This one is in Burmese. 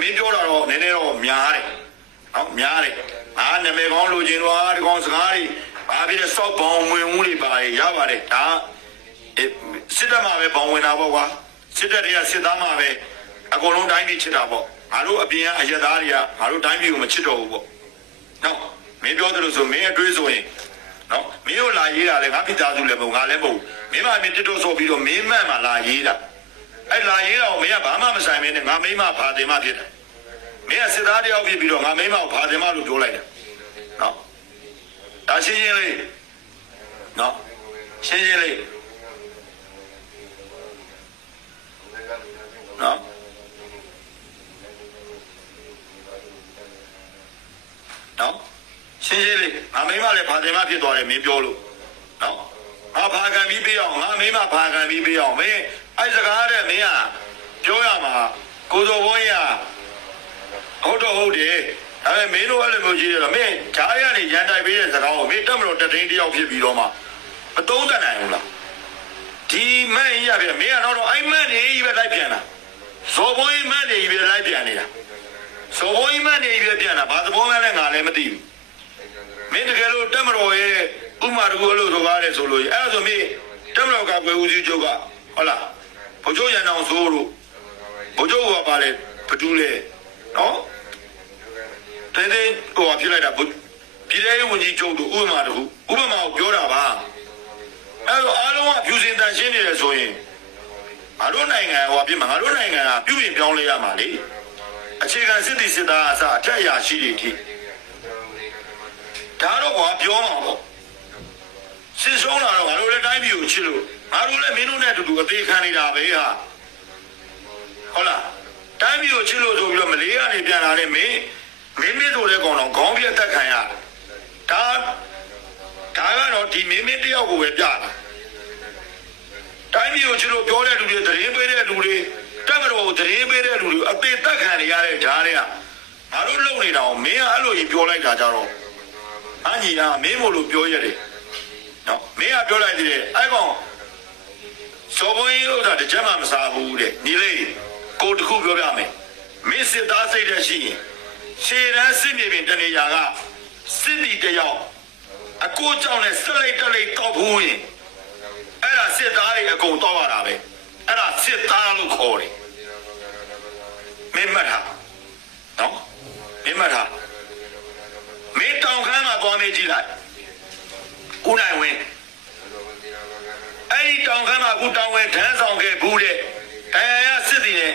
မင်းပြောတာတော့နည်းနည်းတော့များတယ်နော်များတယ်ငါနာမည်ကောင်းလိုချင်တော့ဒီကောင်စကားတွေဘာဖြစ်လဲစောက်ပေါင်းဝင်ဦးတွေပါရပါတယ်ဒါစစ်တပ်မှာပဲပေါင်းဝင်တာပေါ့ကွာစစ်တပ်တွေကစစ်သားမှာပဲအကုန်လုံးတိုင်းပြည်ချစ်တာပေါ့ငါတို့အပြင်ကအရက်သားတွေကငါတို့တိုင်းပြည်ကိုမချစ်တော့ဘူးပေါ့နော်မင်းပြောသလိုဆိုမင်းအတွေးဆိုရင်နော်မင်းတို့လာရေးတာလေငါပြည်သားစုလည်းမဟုတ်ငါလည်းမဟုတ်မင်းမမင်းတစ်တော့ဆိုပြီးတော့မင်းမှန်မှလာရေးတာအဲ့လာရေးတော့မင်းကဘာမှမဆိုင်မင်းနဲ့ငါမိမဖာတင်မဖြစ်တယ်မင်းကစစ်သားတယောက်ဖြစ်ပြီးတော့ငါမိမကိုဖာတင်မလို့ပြောလိုက်တယ်နော်ဒါရှင်းရှင်းလေးနော်ရှင်းရှင်းလေးနော်နော်ရှင်းရှင်းလေးငါမိမလည်းဖာတင်မဖြစ်သွားတယ်မင်းပြောလို့နော်ငါဖာခံပြီးပေးအောင်ငါမိမဖာခံပြီးပေးအောင်မင်းအဲ့စကားတဲ့မင်းကပြောရမှာကိုစောဘုန်းကြီးကဟုတ်တော့ဟုတ်တယ်ဒါပေမဲ့မင်းတို့အဲ့လိုမျိုးကြီးတယ်တော့မင်းဂျားရနေရန်တိုက်ပေးတဲ့စကားကိုမင်းတက်မလို့တထိန်တယောက်ဖြစ်ပြီးတော့မှမသုံးတတ်နိုင်ဘူးလားဒီမန့်ကြီးရပြမင်းကတော့အဲ့မန့်နေကြီးပဲလိုက်ပြန်တာဇော်ဘုန်းကြီးမန့်နေကြီးပဲလိုက်ပြန်နေတာဇော်ဘုန်းကြီးမန့်နေကြီးပဲပြန်တာဘာသဘောမှလည်းငါလည်းမသိဘူးမင်းတကယ်လို့တက်မတော်ရဲ့ဥမာတကူလို့ဆိုပါတယ်ဆိုလို့အဲ့ဒါဆိုမင်းတက်မတော်ကကွယ်ဦးစီးချုပ်ကဟုတ်လားဘုချုပ်ရန်အောင်ဆိုလို့ဘုချုပ်ကပါလေဘတူးလေနော်တင်းတင်းဟိုဖြစ်လိုက်တာပြည်ထောင်ဝန်ကြီးချုပ်တို့ဥပမာတခုဥပမာကိုပြောတာပါအဲ့တော့အားလုံးကဖြူစင်တန်ရှင်းနေတယ်ဆိုရင်ငါတို့နိုင်ငံဟိုဖြစ်မှာငါတို့နိုင်ငံကပြုပြင်ပြောင်းလဲရမှာလေအခြေခံစစ်တီစစ်သားအစအထက်အရာရှိတွေထိဒါတော့ဘာပြောမှာပေါ့စစ်ဆုံးလာတော့ငါတို့လည်းတိုင်းပြည်ကိုချစ်လို့ငါတို့လည်းမင်းတို့နဲ့အတူတူအသေးခံနေတာပဲဟာဟုတ်လားတိုင်းပြည်ကိုချစ်လို့ဆိုပြီးတော့မလေးကနေပြန်လာတဲ့မင်းဆိုတဲ့ကောင်တော့ခေါင်းပြတ်တက်ခံရဒါကတော့ဒီမင်းတယောက်ကိုပဲပြတာတိုင်းပြည်ကိုချစ်လို့ပြောတဲ့လူတွေသတင်းပေးတဲ့လူတွေတက်မတော်သတင်းပေးတဲ့လူတွေအသေးတက်ခံနေရတဲ့ဂျားတွေကငါတို့လုံနေတာကိုမင်းကအဲ့လိုကြီးပြောလိုက်တာကြတော့အညီကမင်းမို့လို့ပြောရတယ်နော်မင်းကပြောလိုက်သေးတယ်အဲ့ကောင်စောဘုန်းကြီးတို့ကတကြမ်းမှမစားဘူးတဲ့ညီလေးကိုတခုပြောပြမယ်မင်းစစ်သားစိတ်တဲ့ရှိရင်ရှေ့တန်းစစ်မြေပြင်တနေရာကစစ်တီတယောက်အကိုကြောင့်နဲ့ဆက်လိုက်တက်လိုက်တော့ဘူးရင်အဲ့ဒါစစ်သားတွေအကုန်တော့ရတာပဲအဲ့ဒါစစ်သားလို့ခေါ်တယ်မင်းမှတ်ထားနော်မင်းမှတ်ထားမင်းတောင်ခမ်းမှာသွားမေးကြည့်လိုက်ဦးနိုင်ဝင်းအဲ့ဒီတောင်ခမ်းမှာအခုတောင်ဝင်းဒန်းဆောင်ခဲ့ဘူးတဲ့အဲစစ်တီနဲ့